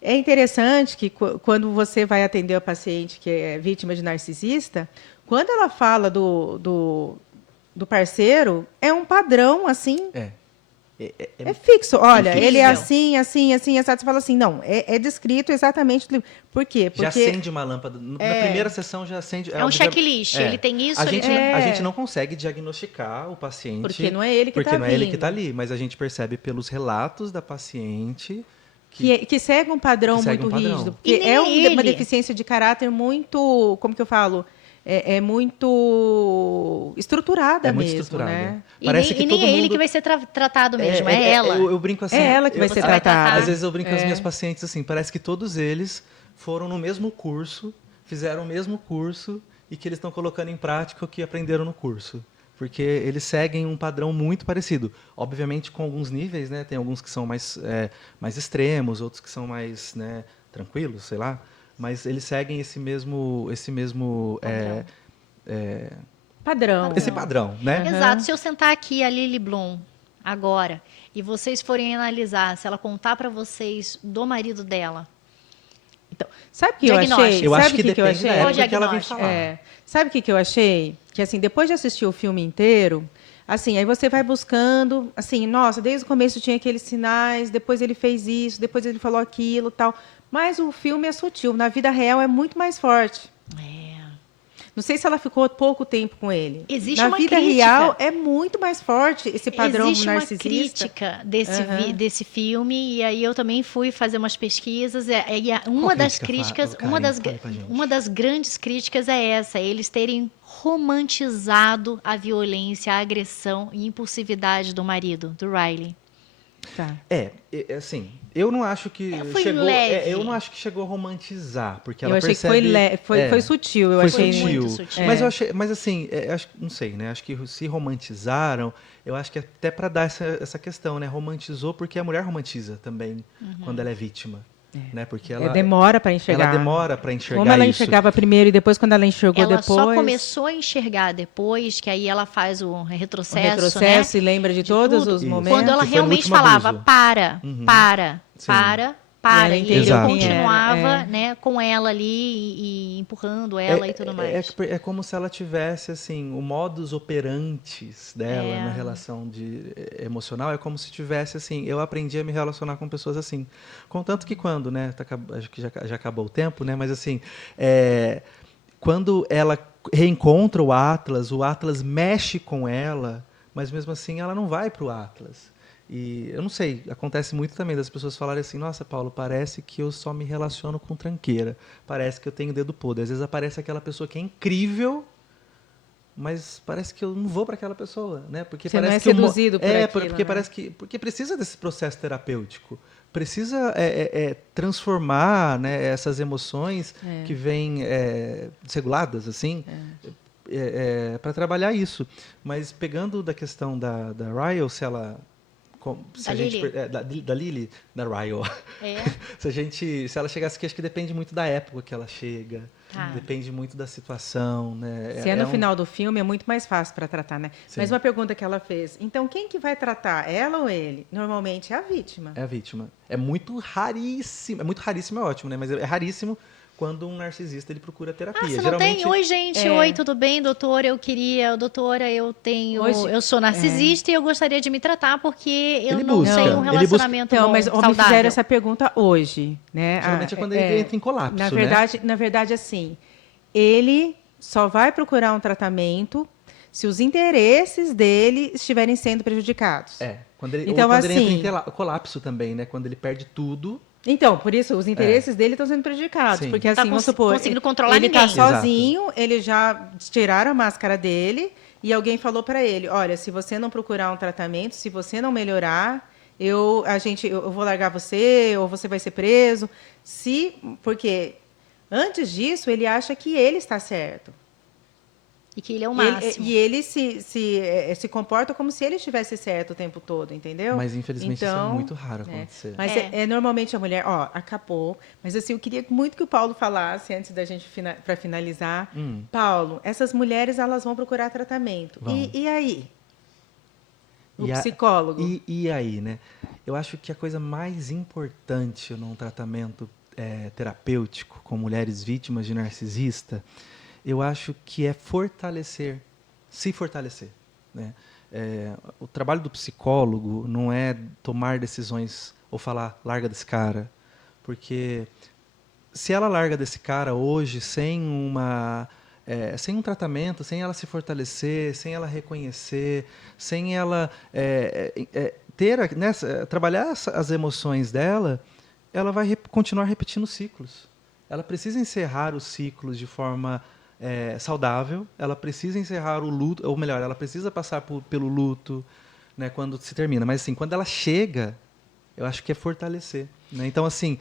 É interessante que, quando você vai atender a paciente que é vítima de narcisista, quando ela fala do parceiro, é um padrão, assim... É fixo. Olha, incrível. Ele é assim, assim, assim, assim. Você fala assim, não, é descrito exatamente. Por quê? Porque já acende uma lâmpada. Na primeira sessão já acende. É um checklist. Ele tem isso, a gente não consegue diagnosticar o paciente. Porque não é ele que está Porque não é ele que está ali. Mas a gente percebe pelos relatos da paciente... Que segue um padrão muito rígido. Porque é uma deficiência de caráter muito, como que eu falo, muito estruturada mesmo. Muito estruturada. Né? Parece que nem é ele que vai ser tratado mesmo, é ela. Eu brinco assim. É ela que vai ser tratada. Às vezes eu brinco com as minhas pacientes assim, parece que todos eles foram no mesmo curso, fizeram o mesmo curso e que eles estão colocando em prática o que aprenderam no curso. Porque eles seguem um padrão muito parecido. Obviamente, com alguns níveis, né? Tem alguns que são mais extremos, outros que são mais, né, tranquilos, sei lá. Mas eles seguem esse mesmo Padrão. Esse padrão, né? Exato. Se eu sentar aqui a Lily Bloom agora e vocês forem analisar, se ela contar para vocês do marido dela. Então, sabe o que eu achei? Eu acho sabe que que eu achei? da época que ela vem falar. Sabe o que eu achei? Que assim, depois de assistir o filme inteiro, assim, aí você vai buscando, assim, nossa, desde o começo tinha aqueles sinais, depois ele fez isso, depois ele falou aquilo, tal. Mas o filme é sutil, na vida real é muito mais forte. Não sei se ela ficou pouco tempo com ele. Existe na uma vida crítica. Real é muito mais forte esse padrão narcisista. Existe uma crítica desse filme, e aí eu também fui fazer umas pesquisas. Uma das grandes críticas é essa, eles terem romantizado a violência, a agressão e impulsividade do marido, do Riley. Tá. Assim, eu não acho que chegou. Eu não acho que chegou a romantizar, porque ela percebe. Foi sutil, eu achei muito sutil. Mas eu achei, mas assim, não sei, né? Acho que se romantizaram, eu acho que até para dar essa questão, né? Romantizou porque a mulher romantiza também quando ela é vítima. Né? Porque ela demora para enxergar. Ela demora para enxergar. Como ela enxergava primeiro e depois, quando ela enxergou ela depois. Ela só começou a enxergar depois, que aí ela faz o retrocesso. Né? E lembra de todos os momentos. Quando ela realmente falava, para. E ele continuava né, com ela ali e empurrando ela e tudo mais. É como se ela tivesse, assim, o modus operantes dela na relação emocional, é como se tivesse, assim, eu aprendi a me relacionar com pessoas assim. Contanto que quando, né, acho que já acabou o tempo, né, mas assim, quando ela reencontra o Atlas mexe com ela, mas mesmo assim ela não vai para o Atlas. E eu não sei, acontece muito também das pessoas falarem assim, nossa, Paulo, parece que eu só me relaciono com tranqueira, parece que eu tenho dedo podre. Às vezes aparece aquela pessoa que é incrível, mas parece que eu não vou para aquela pessoa, né? Porque você parece não é que seduzido por aquilo, porque né? parece que porque precisa desse processo terapêutico, precisa transformar, né, essas emoções que vêm desreguladas, assim, para trabalhar isso. Mas pegando da questão da Ryle, se ela da Lily, da Ryle. Se ela chegasse aqui, acho que depende muito da época que ela chega. Depende muito da situação, né? Se no final do filme, é muito mais fácil para tratar, né? Sim. Mas uma pergunta que ela fez. Então, quem que vai tratar? Ela ou ele? Normalmente é a vítima. É a vítima. É muito raríssimo. É muito raríssimo, é ótimo, né? Mas é raríssimo quando um narcisista ele procura terapia. Você não tem? Oi, gente. Oi, tudo bem, doutora? Doutora, eu sou narcisista e eu gostaria de me tratar porque eu não tenho um relacionamento Então, mas saudável. Me fizeram essa pergunta hoje, né? Geralmente é quando ele entra em colapso, na verdade, assim, ele só vai procurar um tratamento se os interesses dele estiverem sendo prejudicados. Quando ele entra em colapso também, né? Quando ele perde tudo. Então, por isso, os interesses dele estão sendo prejudicados. Sim. Porque, assim, vamos supor, conseguindo controlar ele ninguém. está sozinho, ele já tiraram a máscara dele e alguém falou para ele, olha, se você não procurar um tratamento, se você não melhorar, eu vou largar você, ou você vai ser preso. Porque antes disso, ele acha que ele está certo. E que ele é o máximo. Ele se comporta como se ele estivesse certo o tempo todo, entendeu? Mas, infelizmente, isso é muito raro acontecer. Mas normalmente a mulher, acabou. Mas, assim, eu queria muito que o Paulo falasse, antes da gente, para finalizar. Paulo, essas mulheres, elas vão procurar tratamento. E aí? O psicólogo? E aí, né? Eu acho que a coisa mais importante num tratamento terapêutico com mulheres vítimas de narcisista, eu acho que é se fortalecer. Né? O trabalho do psicólogo não é tomar decisões ou falar, larga desse cara. Porque se ela larga desse cara hoje sem um tratamento, sem ela se fortalecer, sem ela reconhecer, sem ela trabalhar as emoções dela, ela vai continuar repetindo ciclos. Ela precisa encerrar os ciclos de forma saudável, ela precisa encerrar o luto, ou melhor, ela precisa passar pelo luto, né, quando se termina. Mas, assim, quando ela chega, eu acho que é fortalecer. Né? Então, assim,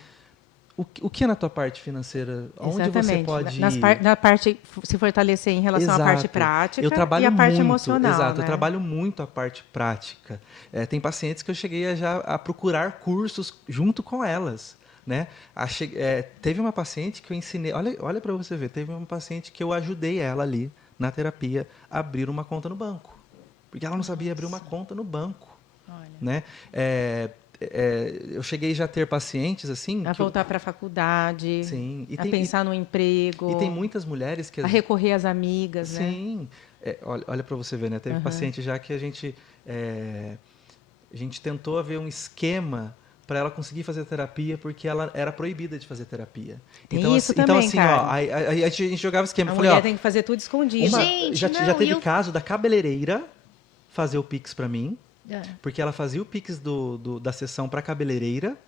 o que é na tua parte financeira? Onde você pode ir? Na parte se fortalecer em relação à parte prática e a parte emocional. Exato, né? Eu trabalho muito a parte prática. Tem pacientes que eu cheguei a procurar cursos junto com elas. Né? Teve uma paciente que eu ensinei, olha para você ver, teve uma paciente que eu ajudei ela ali na terapia, abrir uma conta no banco. Porque ela não sabia abrir uma conta no banco. Olha. Né? Eu cheguei já a ter pacientes assim... A voltar para a faculdade, sim, a pensar no emprego. E tem muitas mulheres que... A recorrer às amigas, né? Sim. Olha para você ver, né? Teve paciente já que a gente tentou ver um esquema para ela conseguir fazer terapia porque ela era proibida de fazer terapia. Então, isso também, assim, ó, a gente jogava esquema. A falei, mulher tem que fazer tudo escondido. Já teve caso da cabeleireira fazer o Pix para mim, porque ela fazia o Pix da sessão para a cabeleireira,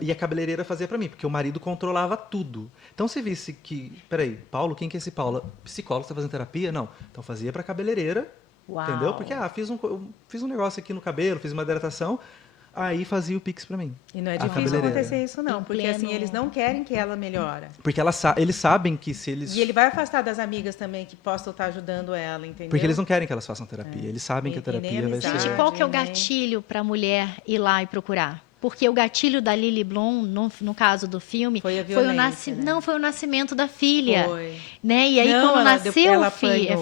e a cabeleireira fazia para mim, porque o marido controlava tudo. Então, se visse que... Peraí, Paulo, quem que é esse Paulo? Psicólogo, você está fazendo terapia? Não. Então, fazia para a cabeleireira, entendeu? Porque, fiz um negócio aqui no cabelo, fiz uma hidratação, aí fazia o Pix para mim. E não é difícil acontecer isso, não. Porque, assim, eles não querem que ela melhore. Porque eles sabem que se eles... E ele vai afastar das amigas também, que possam estar ajudando ela, entendeu? Porque eles não querem que elas façam terapia. Eles sabem que a terapia vai ser... Gente, qual que é o gatilho para a mulher ir lá e procurar? Porque o gatilho da Lily Bloom, no caso do filme, foi o nascimento da filha. Foi. Né? E aí, quando nasceu a filha...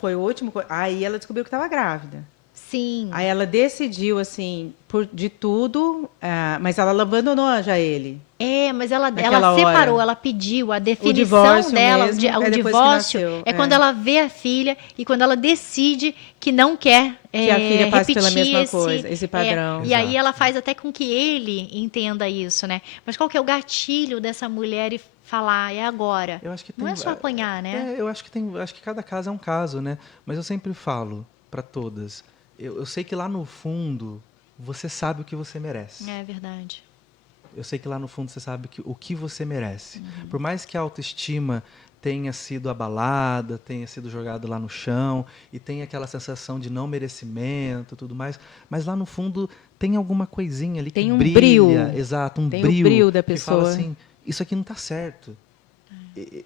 Foi o último... Aí ela descobriu que estava grávida. Sim. Aí ela decidiu, assim, de tudo, mas ela abandonou já ele. Mas ela separou, ela pediu a definição dela, o divórcio quando ela vê a filha e quando ela decide que não quer que a filha passe pela mesma coisa, esse padrão. E aí ela faz até com que ele entenda isso, né? Mas qual que é o gatilho dessa mulher e falar, é agora? Eu acho que não é só apanhar, né? Eu acho que cada caso é um caso, né? Mas eu sempre falo para todas, eu sei que lá no fundo você sabe o que você merece. É verdade. Eu sei que lá no fundo você sabe o que você merece. Por mais que a autoestima tenha sido abalada, tenha sido jogada lá no chão e tenha aquela sensação de não merecimento, tudo mais, mas lá no fundo tem alguma coisinha ali que tem um brilha, brilho. Exato, um tem brilho, o brilho da pessoa. Que fala assim, isso aqui não está certo.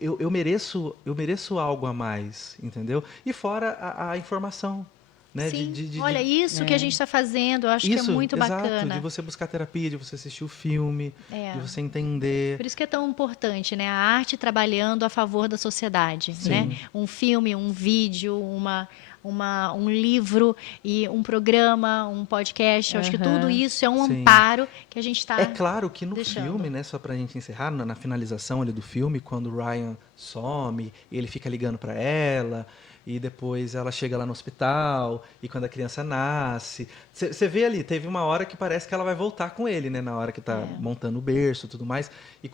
Eu mereço algo a mais, entendeu? E fora a informação. Né? Sim. Olha, isso que a gente está fazendo, eu acho que é muito bacana. De você buscar terapia, de você assistir o filme, de você entender. Por isso que é tão importante, né? A arte trabalhando a favor da sociedade, né? Um filme, um vídeo, um livro e um programa, um podcast. Eu acho que tudo isso é um amparo que a gente está É claro que no filme, né? Só para a gente encerrar, na finalização ali do filme, quando o Ryan some e ele fica ligando para ela. E depois ela chega lá no hospital, e quando a criança nasce... Você vê ali, teve uma hora que parece que ela vai voltar com ele, né? Na hora que está montando o berço e tudo mais, e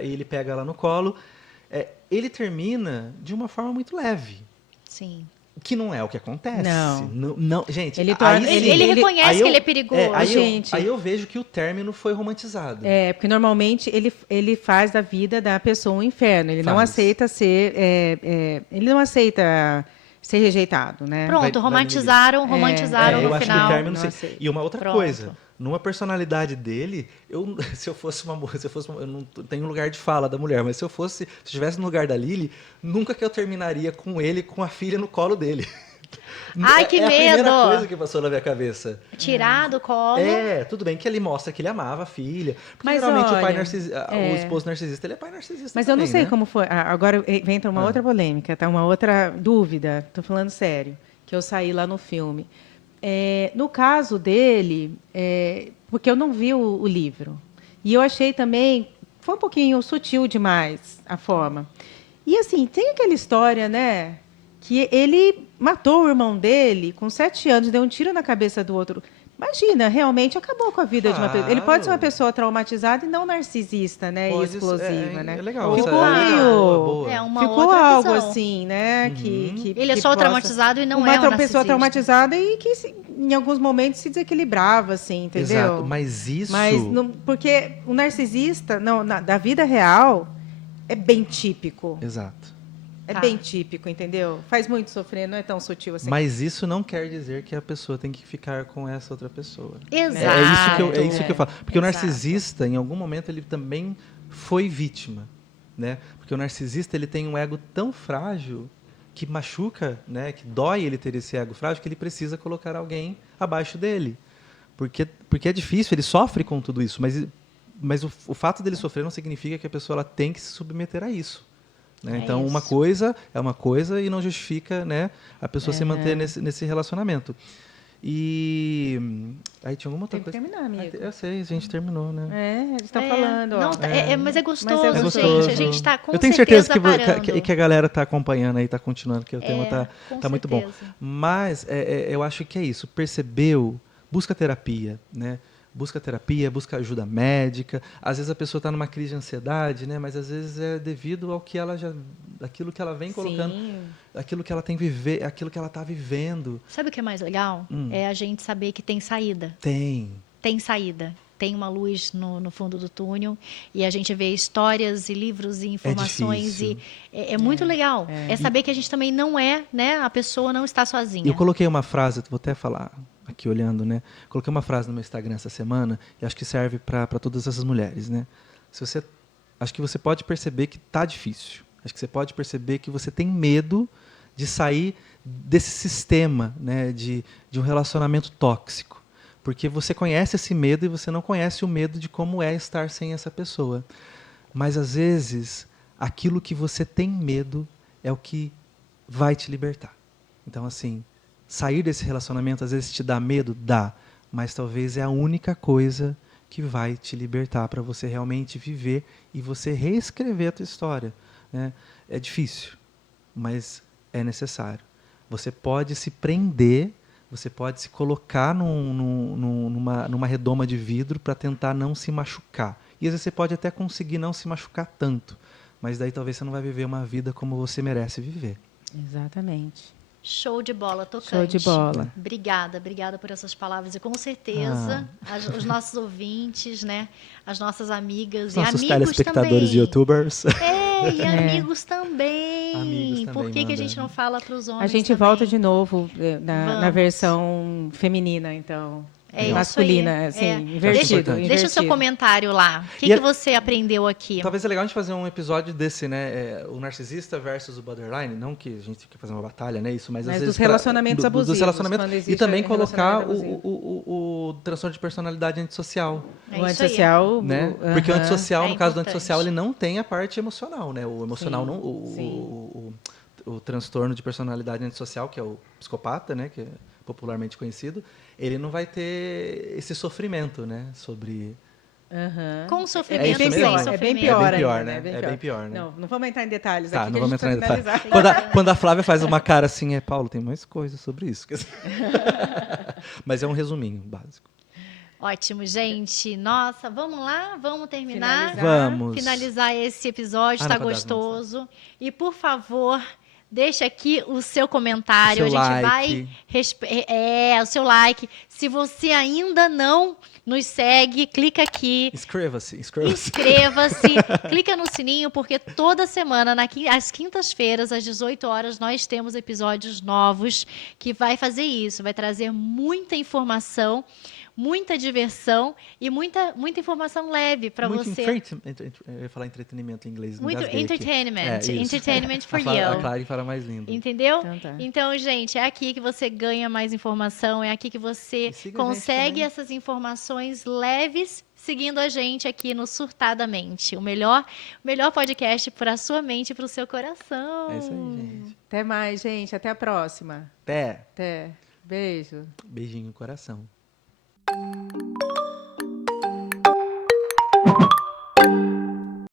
ele pega ela no colo. Ele termina de uma forma muito leve. Sim. Que não é o que acontece. Não, gente, ele reconhece que ele é perigoso. Aí eu vejo que o término foi romantizado. Porque normalmente ele faz da vida da pessoa um inferno. Ele não aceita ser... ele não aceita ser rejeitado, né? Pronto, romantizaram no eu acho final. Que o término, e uma outra coisa, numa personalidade dele, se eu fosse uma mulher, eu não tenho lugar de fala da mulher, mas se eu estivesse no lugar da Lily, nunca que eu terminaria com ele, com a filha no colo dele. Ai, que medo! É a primeira coisa que passou na minha cabeça. Tirar do colo. Tudo bem que ele mostra que ele amava a filha. Porque mas geralmente o pai narcisista, o esposo narcisista, ele é pai narcisista. Mas também, eu não sei né? como foi. Agora entra uma outra polêmica, tá? Uma outra dúvida. Tô falando sério, que eu saí lá no filme. No caso dele, porque eu não vi o livro. E eu achei também, foi um pouquinho sutil demais a forma. E assim, tem aquela história, né? Que ele matou o irmão dele com 7 anos, deu um tiro na cabeça do outro. Imagina, realmente acabou com a vida de uma pessoa. Ele pode ser uma pessoa traumatizada e não narcisista, né? E explosiva, né? É legal. Ficou meio... ficou algo assim, né? Que ele é só traumatizado e não é um narcisista. Uma pessoa traumatizada e que, em alguns momentos, se desequilibrava, assim, entendeu? Exato, mas isso... Porque o narcisista, da vida real, é bem típico. Exato. É bem típico, entendeu? Faz muito sofrer, não é tão sutil assim. Mas isso não quer dizer que a pessoa tem que ficar com essa outra pessoa. Exato. É isso que eu falo. Porque o narcisista, em algum momento, ele também foi vítima, né? Porque o narcisista, ele tem um ego tão frágil que machuca, né? Que dói ele ter esse ego frágil, que ele precisa colocar alguém abaixo dele. Porque é difícil, ele sofre com tudo isso. Mas o fato dele sofrer não significa que a pessoa ela tem que se submeter a isso. Né? Então, uma coisa é uma coisa e não justifica, né, a pessoa se manter nesse relacionamento. E aí tinha alguma outra coisa. Tem que terminar, amigo. Eu sei, a gente terminou, né? A gente está falando. Não, ó. mas é gostoso, Mas é gostoso. gente. A gente está com Eu tenho certeza que a galera está acompanhando aí, está continuando, que o tema tá muito bom. Mas eu acho que é isso. Percebeu, busca terapia, né? Busca terapia, busca ajuda médica. Às vezes a pessoa está numa crise de ansiedade, né? Mas às vezes é devido ao que ela aquilo que ela vem colocando, aquilo que ela tem viver, aquilo que ela está vivendo. Sabe o que é mais legal? É a gente saber que tem saída. Tem saída. Tem uma luz no fundo do túnel e a gente vê histórias e livros e informações e é muito legal. É saber que a gente também não é, né? A pessoa não está sozinha. Eu coloquei uma frase, vou até falar aqui olhando, né? Coloquei uma frase no meu Instagram essa semana e acho que serve para todas essas mulheres, né? Acho que você pode perceber que tá difícil. Acho que você pode perceber que você tem medo de sair desse sistema, né? De um relacionamento tóxico. Porque você conhece esse medo e você não conhece o medo de como é estar sem essa pessoa. Mas, às vezes, aquilo que você tem medo é o que vai te libertar. Então, assim, sair desse relacionamento, às vezes, te dá medo? Dá. Mas talvez é a única coisa que vai te libertar para você realmente viver e você reescrever a tua história. Né? É difícil, mas é necessário. Você pode se prender, você pode se colocar numa redoma de vidro para tentar não se machucar. E às vezes você pode até conseguir não se machucar tanto, mas daí talvez você não vai viver uma vida como você merece viver. Exatamente. Show de bola, tocante. Show de bola. Obrigada por essas palavras. E com certeza, os nossos ouvintes, né? As nossas amigas e amigos telespectadores também. de youtubers. E amigos também. Amigos também. Por que a gente não fala para os homens? A gente também? volta de novo na versão feminina, então. Masculina, assim, invertido. Deixa o seu comentário lá. O que você aprendeu aqui? Talvez é legal a gente fazer um episódio desse, né? O narcisista versus o borderline. Não que a gente quer fazer uma batalha, né? Isso, mas às vezes dos relacionamentos abusivos. Dos relacionamentos, e também colocar o transtorno de personalidade antissocial. O antissocial, né? Porque o antissocial, no caso do antissocial, ele não tem a parte emocional, né? O emocional não. O transtorno de personalidade antissocial, que é o psicopata, né? Que é popularmente conhecido, ele não vai ter esse sofrimento, né? Sobre... Com sofrimento, sem sofrimento. É bem pior, né? É bem pior, né? Não vamos entrar em detalhes aqui. Não vamos entrar em detalhes. Tá. Quando a Flávia faz uma cara assim, Paulo, tem mais coisas sobre isso. Mas é um resuminho básico. Ótimo, gente. Nossa, vamos lá? Vamos terminar? Vamos. Finalizar esse episódio, está gostoso. E, por favor... Deixa aqui o seu comentário, a gente vai... o seu like. Se você ainda não nos segue, clica aqui. Inscreva-se. Clica no sininho, porque toda semana, às quintas-feiras, às 18 horas, nós temos episódios novos que vai fazer isso. Vai trazer muita informação, muita diversão e muita informação leve para você. Eu ia falar entretenimento em inglês. Muito entertainment. Entertainment for you. A Clary fala mais lindo. Entendeu? Então, gente, é aqui que você ganha mais informação, é aqui que você consegue essas informações leves seguindo a gente aqui no Surtadamente. O melhor podcast para a sua mente e para o seu coração. É isso aí, gente. Até mais, gente. Até a próxima. Até. Beijo. Beijinho no coração.